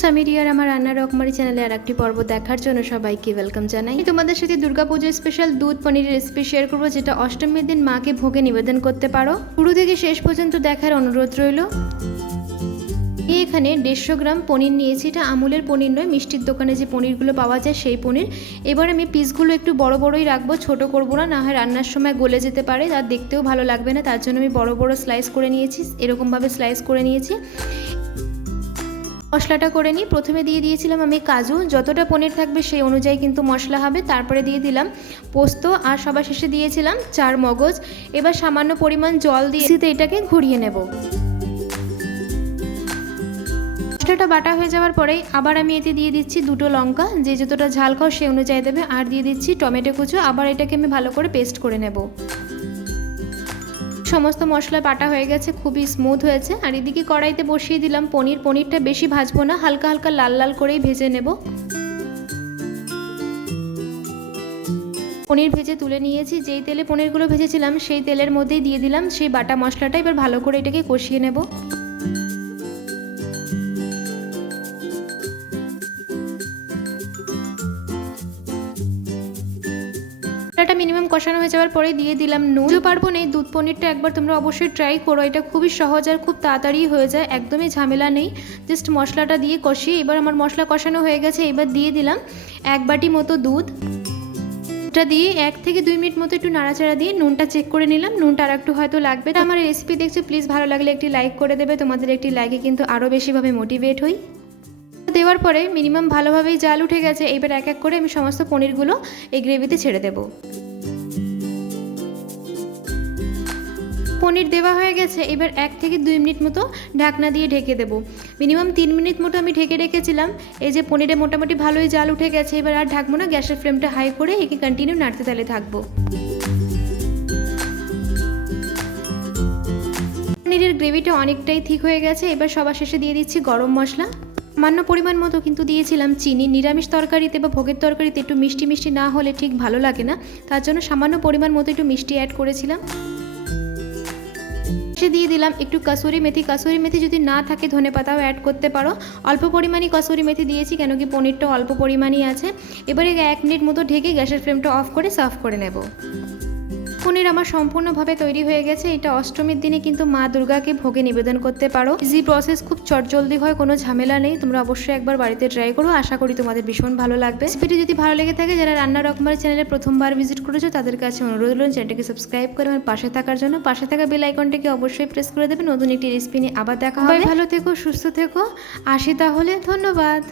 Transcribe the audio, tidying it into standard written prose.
সামিরিয়ার আমার রান্নার রকমারি চ্যানেলে আর একটি পর্ব দেখার জন্য সবাইকে ওয়েলকাম জানাই। তোমাদের সাথে দুর্গাপুজোর স্পেশাল দুধ পনিরের রেসিপি শেয়ার করবো, যেটা অষ্টমীর দিন মাকে ভোগে নিবেদন করতে পারো। শুরু থেকে শেষ পর্যন্ত দেখার অনুরোধ রইল। এখানে 150 গ্রাম পনির নিয়েছি। এটা আমুলের পনির নয়, মিষ্টির দোকানে যে পনিরগুলো পাওয়া যায় সেই পনির। এবার আমি পিসগুলো একটু বড় বড়ই রাখবো, ছোট করবো না, হয় রান্নার সময় গলে যেতে পারে, আর দেখতেও ভালো লাগবে না। তার জন্য আমি বড় বড় স্লাইস করে নিয়েছি, এরকমভাবে স্লাইস করে নিয়েছি। মশলাটা করে নিই। প্রথমে দিয়ে দিয়েছিলাম আমি কাজু, যতটা পনির থাকবে সেই অনুযায়ী কিন্তু মশলা হবে। তারপরে দিয়ে দিলাম পোস্ত, আর সবার শেষে দিয়েছিলাম 4 মগজ। এবার সামান্য পরিমাণ জল দিয়ে এটাকে ঘুরিয়ে নেব। মশলাটা বাটা হয়ে যাওয়ার পরেই আবার আমি এতে দিয়ে দিচ্ছি 2টো লঙ্কা, যে যতটা ঝাল খাও সেই অনুযায়ী দেবে, আর দিয়ে দিচ্ছি টমেটো কুচো। আবার এটাকে আমি ভালো করে পেস্ট করে নেব। সমস্ত মশলা বাটা হয়ে গেছে, খুবই স্মুথ হয়েছে। আর এদিকে কড়াইতে বসিয়ে দিলাম পনিরটা বেশি ভাজবো না, হালকা হালকা লাল লাল করেই ভেজে নেব। পনির ভেজে তুলে নিয়েছি। যেই তেলে পনিরগুলো ভেজেছিলাম সেই তেলের মধ্যেই দিয়ে দিলাম সেই বাটা মশলাটা। এবার ভালো করে এটাকে কষিয়ে নেব। মশলাটা মিনিমাম কষানো হয়ে যাওয়ার পরে দিয়ে দিলাম নুন। পারবো না, দুধ পনিরটা একবার তোমরা অবশ্যই ট্রাই করো, এটা খুবই সহজ আর খুব তাড়াতাড়ি হয়ে যায়, একদমই ঝামেলা নেই। জাস্ট মশলাটা দিয়ে কষিয়ে, এবার আমার মশলা কষানো হয়ে গেছে। এবার দিয়ে দিলাম 1 বাটি মতো দুধ। এটা দিয়ে 1 থেকে 2 মিনিট মতো একটু নাড়াচাড়া দিয়ে নুনটা চেক করে নিলাম। নুনটা আর একটু হয়তো লাগবে। আমার এই রেসিপি দেখছো, প্লিজ ভালো লাগলে একটি লাইক করে দেবে, তোমাদের একটি লাইকে কিন্তু আরও বেশিভাবে মোটিভেট হই। দেওয়ার পরে মিনিমাম ভালোভাবেই জাল উঠে গেছে। এবার এক এক করে আমি সমস্ত পনিরগুলো এই গ্রেভিতে ছেড়ে দেব। পনির দেওয়া হয়ে গেছে। এবার 1 থেকে 2 মিনিট মতো ঢাকনা দিয়ে ঢেকে দেব। মিনিমাম 3 মিনিট মতো আমি ঢেকে রেখেছিলাম। এই যে পনিরে মোটামুটি ভালোই জাল উঠে গেছে। এবার আর ঢাকবো না, গ্যাসের ফ্লেমটা হাই করে একে কন্টিনিউ নাড়তে তালে থাকবো। পনিরের গ্রেভিটা অনেকটাই ঠিক হয়ে গেছে। এবার সবার শেষে দিয়ে দিচ্ছি গরম মশলা, সামান্য পরিমাণ মতো কিন্তু দিয়েছিলাম চিনি। নিরামিষ তরকারিতে বা ভোগের তরকারিতে একটু মিষ্টি মিষ্টি না হলে ঠিক ভালো লাগে না, তার জন্য সামান্য পরিমাণ মতো একটু মিষ্টি অ্যাড করেছিলাম। দিয়ে দিলাম একটু কাসুরি মেথি। কাসুরি মেথি যদি না থাকে ধনেপাতাও অ্যাড করতে পারো। অল্প পরিমাণই কাসুরি মেথি দিয়েছি, কেন কি পনিরটা অল্প পরিমাণই আছে। এবারে 1 মিনিট মতো ঢেকে গ্যাসের ফ্লেমটা অফ করে সার্ভ করে নেব। পনির আমার সম্পূর্ণভাবে তৈরি হয়ে গেছে। এটা অষ্টমীর দিনে কিন্তু মা দুর্গাকে ভোগে নিবেদন করতে পারো। ইজি প্রসেস, খুব চটজলদি হয়, কোনো ঝামেলা নেই। তোমরা অবশ্যই একবার বাড়িতে ট্রাই করো, আশা করি তোমাদের ভীষণ ভালো লাগবে। রেসিপিটি যদি ভালো লেগে থাকে, যারা রান্নার রকমারি চ্যানেলে প্রথমবার ভিজিট করেছো তাদের কাছে অনুরোধ রইল চ্যানেলটিকে সাবস্ক্রাইব করে আমার পাশে থাকার জন্য। পাশে থাকা বেল আইকনটিকে অবশ্যই প্রেস করে দেবে। নতুন একটি রেসিপি নিয়ে আবার দেখা হবে। ভালো থেকো, সুস্থ থেকো, আসি তাহলে, ধন্যবাদ।